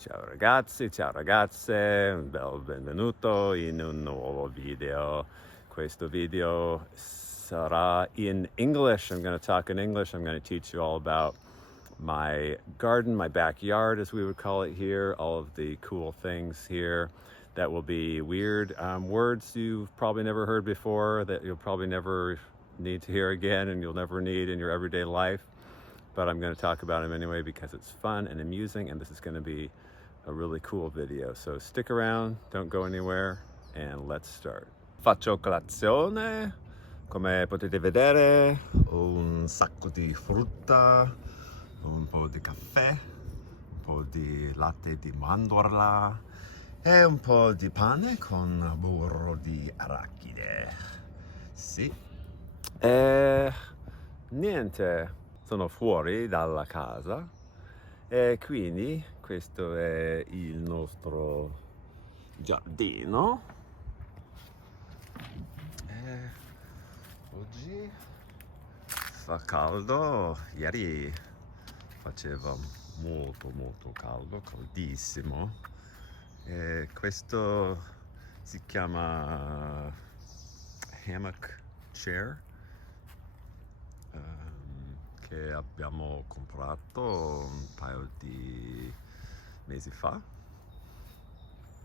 Ciao ragazzi, ciao ragazze, benvenuto in un nuovo video. Questo video sarà in English. I'm going to talk in English. I'm going to teach you all about my garden, my backyard as we would call it here, all of the cool things here that will be weird words you've probably never heard before, that you'll probably never need to hear again and you'll never need in your everyday life. But I'm going to talk about them anyway because it's fun and amusing, and this is going to be a really cool video. So stick around, don't go anywhere, and let's start. Faccio colazione. Come potete vedere, ho un sacco di frutta, un po' di caffè, un po' di latte di mandorla e un po' di pane con burro di arachide. Sì. E niente, sono fuori dalla casa e quindi questo è il nostro giardino. E oggi fa caldo, ieri faceva molto caldo, caldissimo. E questo si chiama hammock chair, che abbiamo comprato un paio di mesi fa,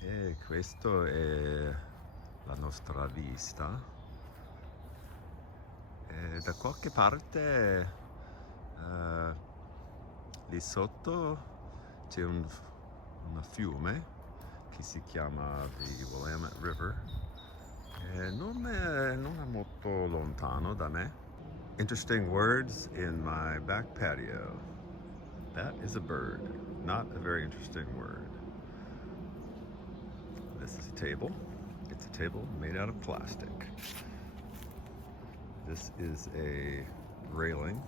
e questo è la nostra vista, e da qualche parte lì sotto c'è un fiume che si chiama the Willamette River, e non è molto lontano da me. Interesting words in my back patio. That is a bird, not a very interesting word. This is a table. It's a table made out of plastic. This is a railing.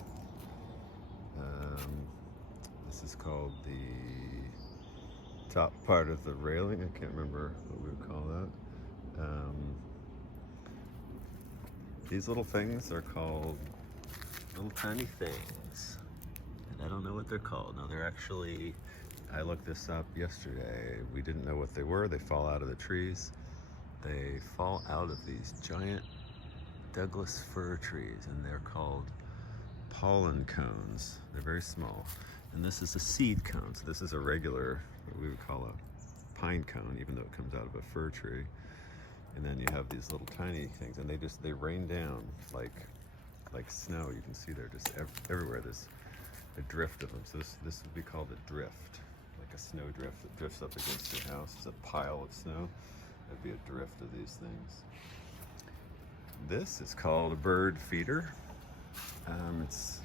This is called the top part of the railing. I can't remember what we would call that. These little things are called little tiny things, and I don't know what they're called. No, they're actually, I looked this up yesterday. We didn't know what they were. They fall out of the trees. They fall out of these giant Douglas fir trees, and they're called pollen cones. They're very small. And this is a seed cone. So this is a regular, what we would call a pine cone, even though it comes out of a fir tree. And then you have these little tiny things, and they rain down like snow. You can see they're just everywhere. There's a drift of them. So this would be called a drift, like a snow drift that drifts up against your house. It's a pile of snow. That'd be a drift of these things. This is called a bird feeder. It's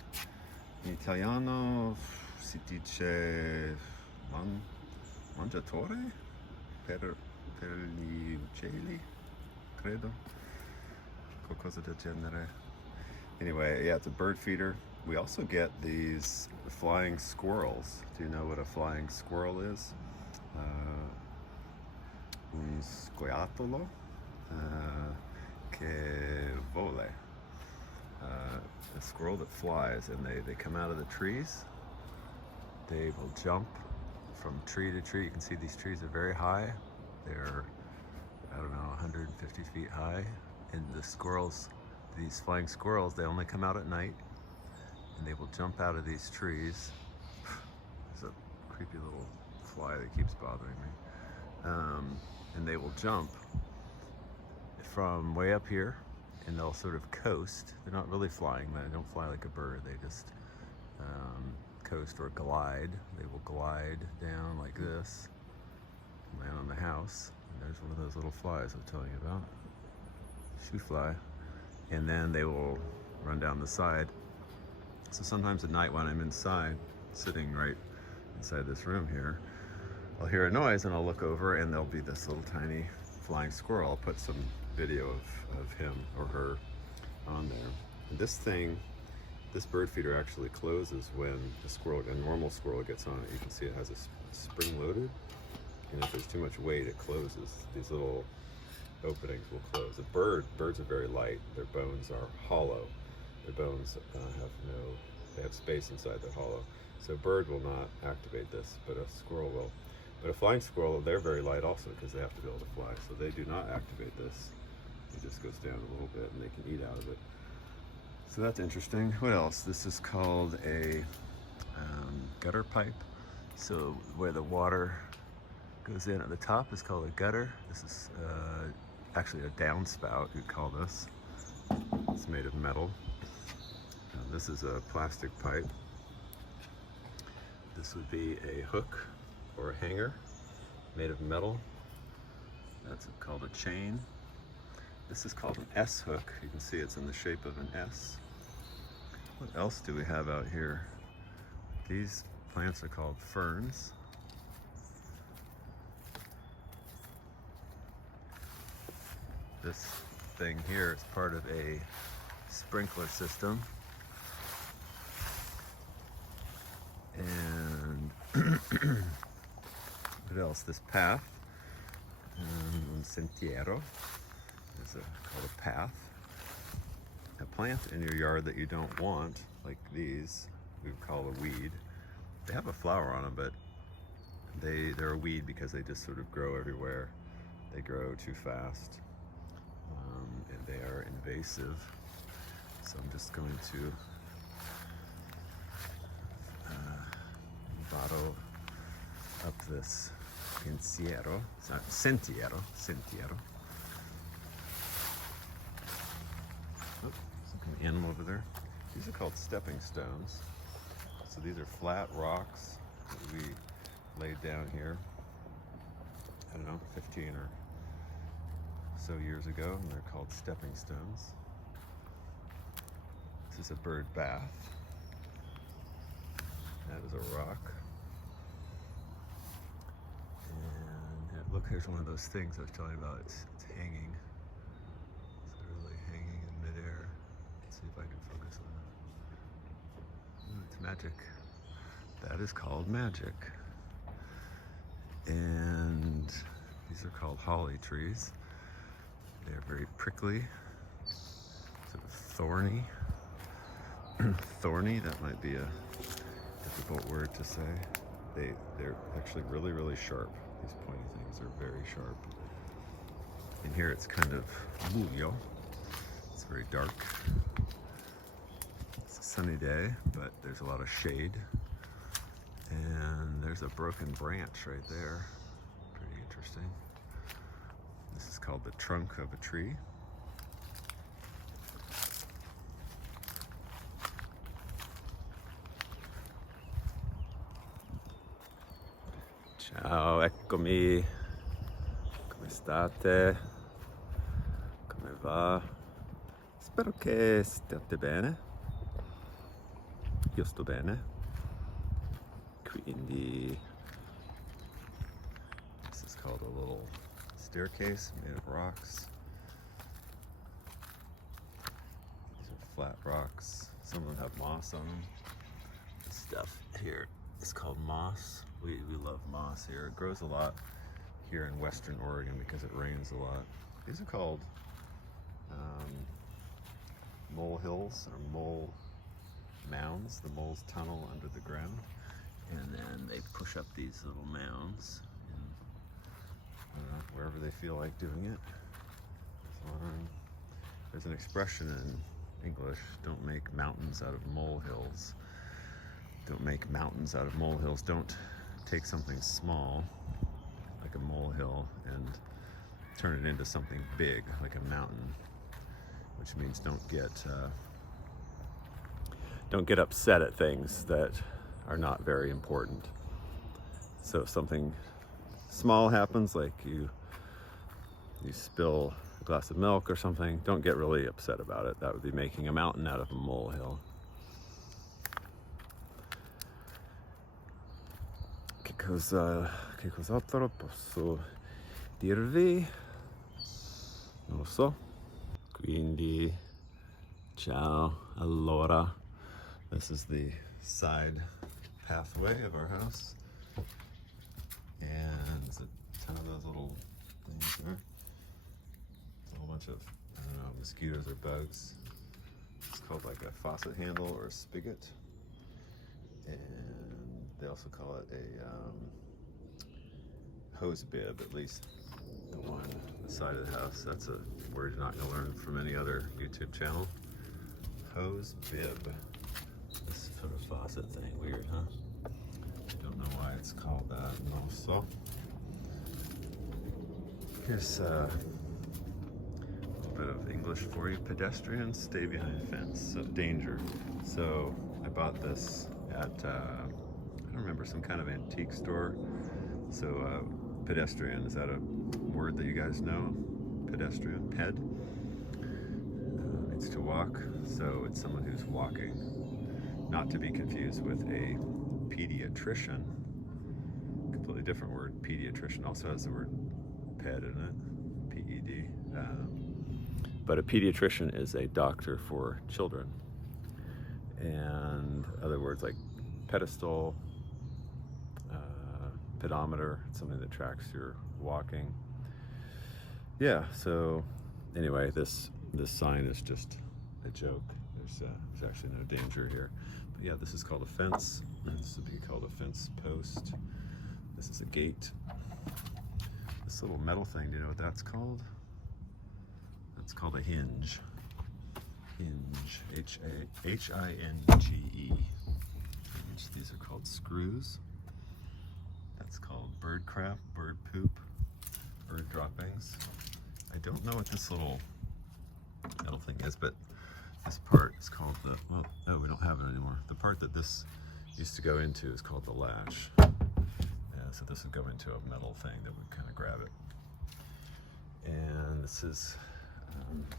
in italiano si dice mangiatore per gli uccelli, credo, qualcosa del genere. Anyway, yeah, it's a bird feeder. We also get these flying squirrels. Do you know what a flying squirrel is? Un scoiattolo che vole. A squirrel that flies, and they come out of the trees. They will jump from tree to tree. You can see these trees are very high. They're, I don't know, 150 feet high. And the squirrels, these flying squirrels, they only come out at night, and they will jump out of these trees. There's a creepy little fly that keeps bothering me. And they will jump from way up here, and they'll sort of coast. They're not really flying. They don't fly like a bird. They just coast or glide. They will glide down like this, land on the house. And there's one of those little flies I'm telling you about. Shoe fly. And then they will run down the side. So sometimes at night when I'm inside, sitting right inside this room here, I'll hear a noise and I'll look over, and there'll be this little tiny flying squirrel. I'll put some video of him or her on there. And this bird feeder actually closes when a normal squirrel gets on it. You can see it has a spring loaded, and if there's too much weight, it closes. These little openings will close. Birds are very light. Their bones are hollow. Their bones they have space inside. They're hollow. So a bird will not activate this, but a squirrel will. But a flying squirrel, they're very light also because they have to be able to fly. So they do not activate this. It just goes down a little bit and they can eat out of it. So that's interesting. What else? This is called a gutter pipe. So where the water goes in at the top is called a gutter. This is actually a downspout, you'd call this. It's made of metal. This is a plastic pipe. This would be a hook or a hanger made of metal. That's called a chain. This is called an S hook. You can see it's in the shape of an S. What else do we have out here? These plants are called ferns. This thing here is part of a sprinkler system. And what else? This path, un sentiero, is called a path. A plant in your yard that you don't want, like these, we would call a weed. They have a flower on them, but they're a weed because they just sort of grow everywhere. They grow too fast, and they are invasive. So I'm just going to bottle up this sentiero. Oh, some kind of animal over there. These are called stepping stones. So these are flat rocks that we laid down here, I don't know, 15 or so years ago, and they're called stepping stones. This is a bird bath. That is a rock. And look, here's one of those things I was telling you about. It's hanging. It's literally hanging in midair. Let's see if I can focus on it. It's magic. That is called magic. And these are called holly trees. They're very prickly, sort of thorny. Thorny, that might be a difficult word to say. They're actually really, really sharp. These pointy things are very sharp. And here it's kind of buio. It's very dark. It's a sunny day, but there's a lot of shade. And there's a broken branch right there. Pretty interesting. This is called the trunk of a tree. Ciao, eccomi. Come state? Come va? Spero che stiate bene. Io sto bene. Quindi this is called a little staircase made of rocks. These are flat rocks. Some of them have moss on them. This stuff here is called moss. We love moss here. It grows a lot here in Western Oregon because it rains a lot. These are called mole hills or mole mounds. The moles tunnel under the ground, and then they push up these little mounds in, I don't know, wherever they feel like doing it. There's an expression in English: don't make mountains out of molehills. Don't make mountains out of molehills. Don't take something small, like a molehill, and turn it into something big, like a mountain. Which means don't get upset at things that are not very important. So if something small happens, like you spill a glass of milk or something, don't get really upset about it. That would be making a mountain out of a molehill. Che cos'altro posso dirvi? Non lo so. Quindi, ciao. Allora, this is the side pathway of our house. And there's a ton of those little things there. It's a whole bunch of, I don't know, mosquitoes or bugs. It's called like a faucet handle or a spigot. And they also call it hose bib, at least on the side of the house. That's a word you're not going to learn from any other YouTube channel. Hose bib. This sort of faucet thing, weird, huh? I don't know why it's called that. And also, here's a little bit of English for you. Pedestrians stay behind fence. So danger. So I bought this at I don't remember, some kind of antique store. So pedestrian, is that a word that you guys know? Pedestrian, ped, means to walk. So it's someone who's walking, not to be confused with a pediatrician. Completely different word. Pediatrician also has the word ped in it, P-E-D. But a pediatrician is a doctor for children. And other words like pedestal, pedometer, something that tracks your walking. Yeah, so anyway, this sign is just a joke. There's actually no danger here. But yeah, this is called a fence. This would be called a fence post. This is a gate. This little metal thing, do you know what that's called? That's called a hinge. Hinge, H-I-N-G-E. These are called screws. That's called bird crap, bird poop, bird droppings. I don't know what this little metal thing is, but this part is called the, well, no, we don't have it anymore. The part that this used to go into is called the lash. Yeah, so this would go into a metal thing that would kind of grab it. And this is,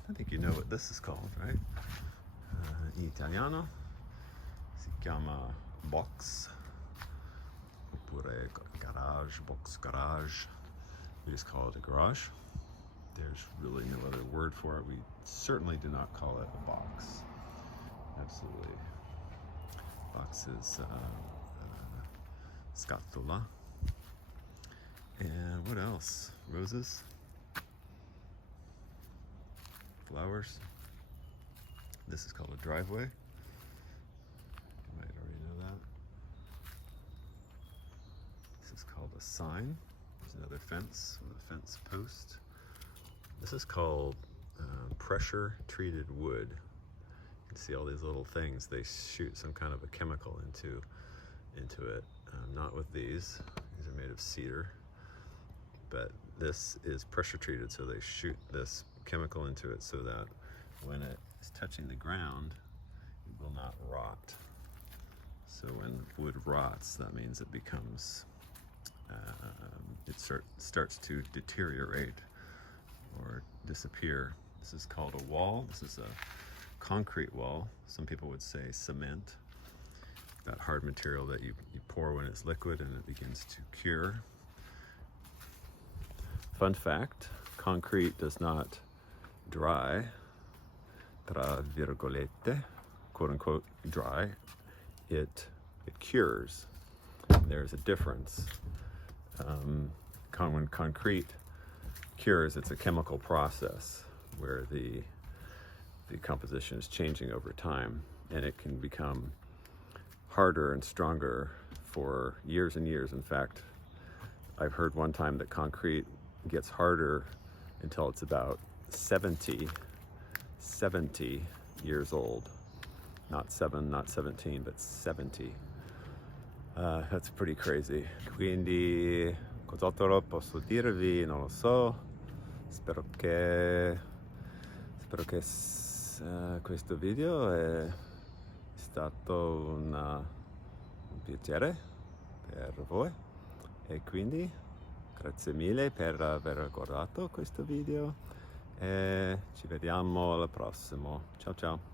I think you know what this is called, right? In italiano si chiama box, oppure garage, box garage. We just call it a garage. There's really no other word for it. We certainly do not call it a box. Absolutely. Box is scatola. And what else? Roses? Flowers? This is called a driveway. You might already know that. This is called a sign. There's another fence with a fence post. This is called pressure treated wood. You can see all these little things. They shoot some kind of a chemical into it. Not with these. These are made of cedar. But this is pressure treated, so they shoot this chemical into it so that when it is touching the ground, it will not rot. So when wood rots, that means it becomes, it starts to deteriorate or disappear. This is called a wall. This is a concrete wall. Some people would say cement, that hard material that you pour when it's liquid and it begins to cure. Fun fact, concrete does not dry, tra virgolette, quote unquote dry. It cures. There's a difference. When concrete cures, it's a chemical process where the composition is changing over time, and it can become harder and stronger for years and years. In fact, I've heard one time that concrete gets harder until it's about 70 years old. Not 7, not 17, but 70. That's pretty crazy. Quindi, cos'altro posso dirvi? Non lo so. Spero che questo video è stato un piacere per voi. E quindi, grazie mille per aver guardato questo video. E ci vediamo al prossimo. Ciao ciao.